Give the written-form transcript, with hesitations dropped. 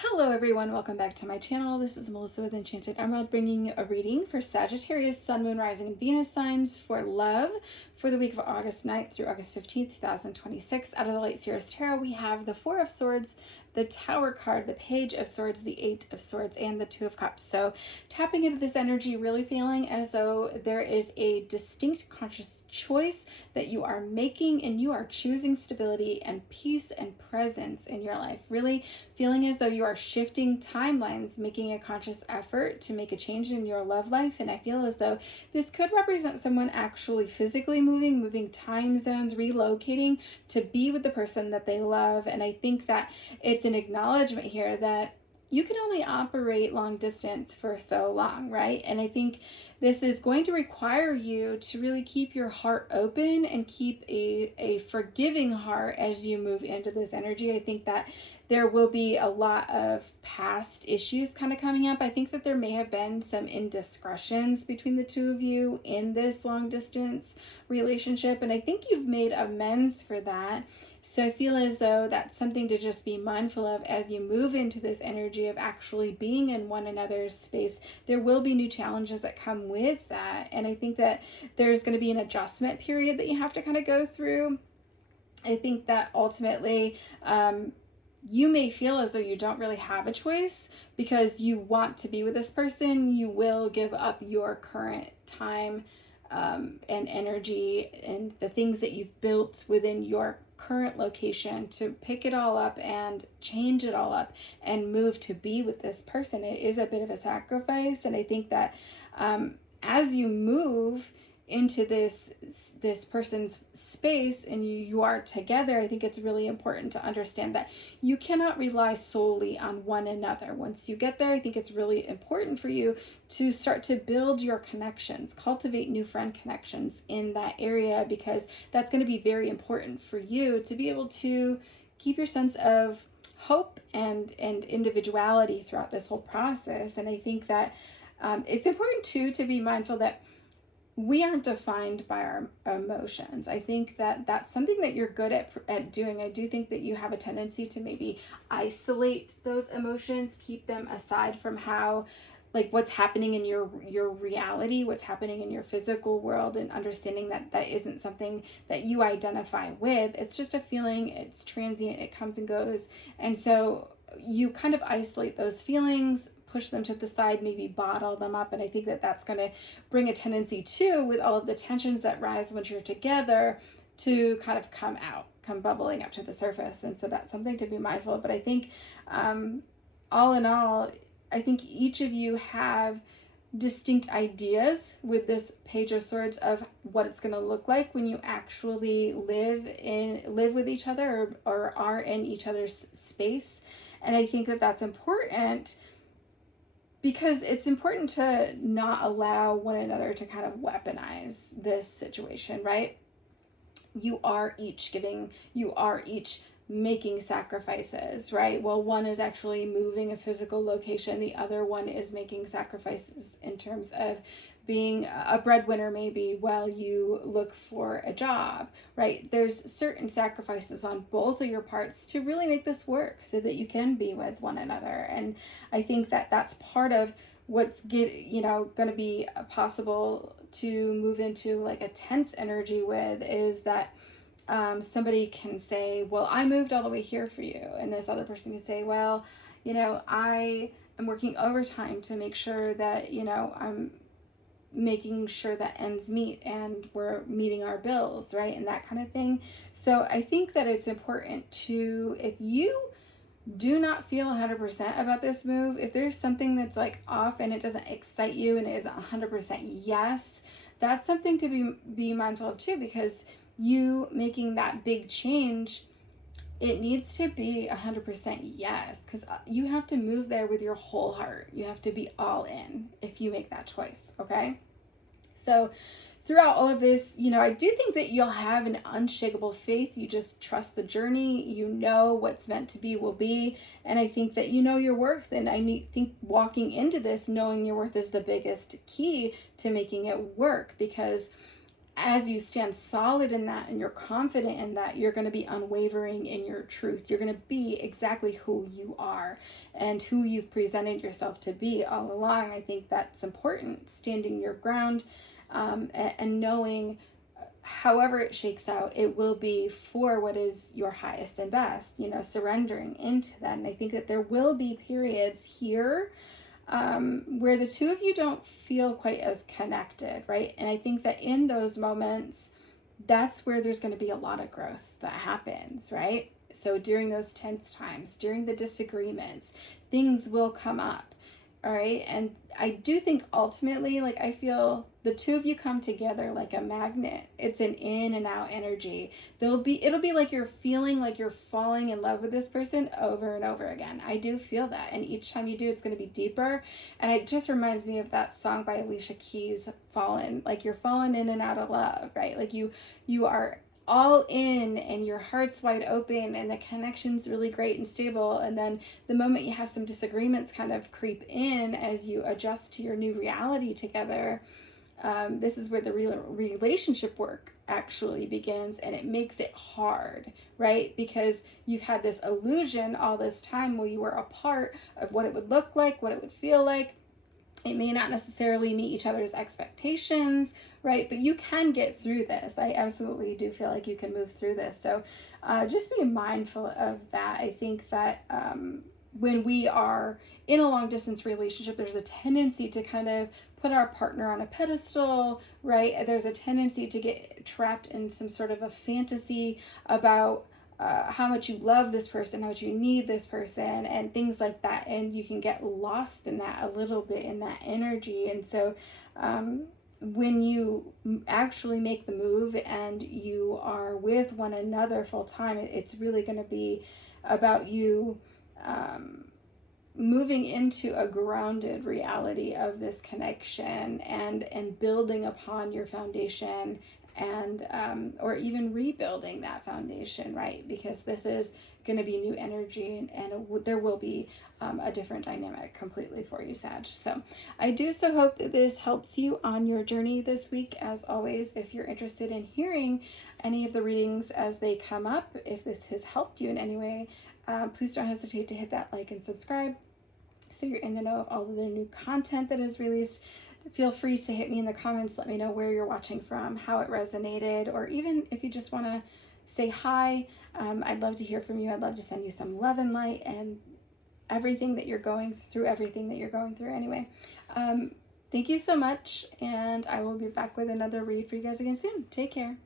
Hello everyone, welcome back to my channel. This is Melissa with Enchanted Emerald bringing you a reading for Sagittarius, Sun, Moon, Rising, and Venus signs for love for the week of August 9th through August 15th, 2026. Out of the Light Series Tarot, we have the Four of Swords, the Tower card, the Page of Swords, the Eight of Swords, and the Two of Cups. So tapping into this energy, really feeling as though there is a distinct conscious choice that you are making, and you are choosing stability and peace and presence in your life. Really feeling as though you are shifting timelines, making a conscious effort to make a change in your love life. And I feel as though this could represent someone actually physically moving time zones, relocating to be with the person that they love. And I think that it's an acknowledgement here that you can only operate long distance for so long, right? And I think this is going to require you to really keep your heart open and keep a forgiving heart as you move into this energy. I think that there will be a lot of past issues kind of coming up. I think that there may have been some indiscretions between the two of you in this long distance relationship, and I think you've made amends for that. So I feel as though that's something to just be mindful of as you move into this energy of actually being in one another's space. There will be new challenges that come with that. And I think that there's going to be an adjustment period that you have to kind of go through. I think that ultimately, you may feel as though you don't really have a choice because you want to be with this person. You will give up your current time and energy and the things that you've built within your current location to pick it all up and change it all up and move to be with this person. It is a bit of a sacrifice, and I think that as you move into this person's space and you are together, I think it's really important to understand that you cannot rely solely on one another. Once you get there, I think it's really important for you to start to build your connections, cultivate new friend connections in that area, because that's going to be very important for you to be able to keep your sense of hope and individuality throughout this whole process. And I think that it's important too to be mindful that we aren't defined by our emotions. I think that that's something that you're good at doing. I do think that you have a tendency to maybe isolate those emotions, keep them aside from how, like, what's happening in your reality, what's happening in your physical world, and understanding that that isn't something that you identify with. It's just a feeling, it's transient, it comes and goes. And so you kind of isolate those feelings, push them to the side, maybe bottle them up. And I think that that's going to bring a tendency too, with all of the tensions that rise when you're together, to kind of come bubbling up to the surface. And so that's something to be mindful of. But I think all in all, I think each of you have distinct ideas with this Page of Swords of what it's going to look like when you actually live with each other, or are in each other's space. And I think that that's important, because it's important to not allow one another to kind of weaponize this situation, right? You are each making sacrifices, right? Well, one is actually moving a physical location. The other one is making sacrifices in terms of being a breadwinner, maybe, while you look for a job, right? There's certain sacrifices on both of your parts to really make this work so that you can be with one another. And I think that that's part of what's going to be possible to move into like a tense energy with, is that somebody can say, well, I moved all the way here for you. And this other person can say, well, I am working overtime to make sure that, I'm making sure that ends meet and we're meeting our bills, right? And that kind of thing. So I think that it's important to, if you do not feel 100% about this move, if there's something that's like off and it doesn't excite you and it isn't 100% yes, that's something to be mindful of too, because you making that big change, it needs to be 100% yes, because you have to move there with your whole heart. You have to be all in if you make that choice, okay? So throughout all of this, I do think that you'll have an unshakable faith. You just trust the journey. You know what's meant to be will be. And I think that you know your worth. And I think walking into this knowing your worth is the biggest key to making it work, because as you stand solid in that and you're confident in that, you're going to be unwavering in your truth. You're going to be exactly who you are and who you've presented yourself to be all along. I think that's important, standing your ground, and knowing however it shakes out, it will be for what is your highest and best, surrendering into that. And I think that there will be periods here where the two of you don't feel quite as connected, right? And I think that in those moments, that's where there's going to be a lot of growth that happens, right? So during those tense times, during the disagreements, things will come up. All right. And I do think ultimately, like, I feel the two of you come together like a magnet. It's an in and out energy. It'll be like you're feeling like you're falling in love with this person over and over again. I do feel that. And each time you do, it's going to be deeper. And it just reminds me of that song by Alicia Keys, Fallen. Like, you're falling in and out of love, right? Like you are all in and your heart's wide open and the connection's really great and stable, and then the moment you have some disagreements kind of creep in as you adjust to your new reality together, this is where the real relationship work actually begins, and it makes it hard, right? Because you've had this illusion all this time where you were a part of what it would look like, what it would feel like. It may not necessarily meet each other's expectations, right? But you can get through this. I absolutely do feel like you can move through this. So just be mindful of that. I think that when we are in a long distance relationship, there's a tendency to kind of put our partner on a pedestal, right? There's a tendency to get trapped in some sort of a fantasy about how much you love this person, how much you need this person, and things like that. And you can get lost in that a little bit, in that energy. And so when you actually make the move and you are with one another full time, it's really going to be about you moving into a grounded reality of this connection and building upon your foundation, and or even rebuilding that foundation, right? Because this is going to be new energy, and there will be a different dynamic completely for you, Sag. So I do so hope that this helps you on your journey this week. As always, if you're interested in hearing any of the readings as they come up, if this has helped you in any way, please don't hesitate to hit that like and subscribe so you're in the know of all of the new content that is released. Feel free to hit me in the comments. Let me know where you're watching from, how it resonated, or even if you just want to say hi. I'd love to hear from you. I'd love to send you some love and light and everything that you're going through anyway. Thank you so much, and I will be back with another read for you guys again soon. Take care.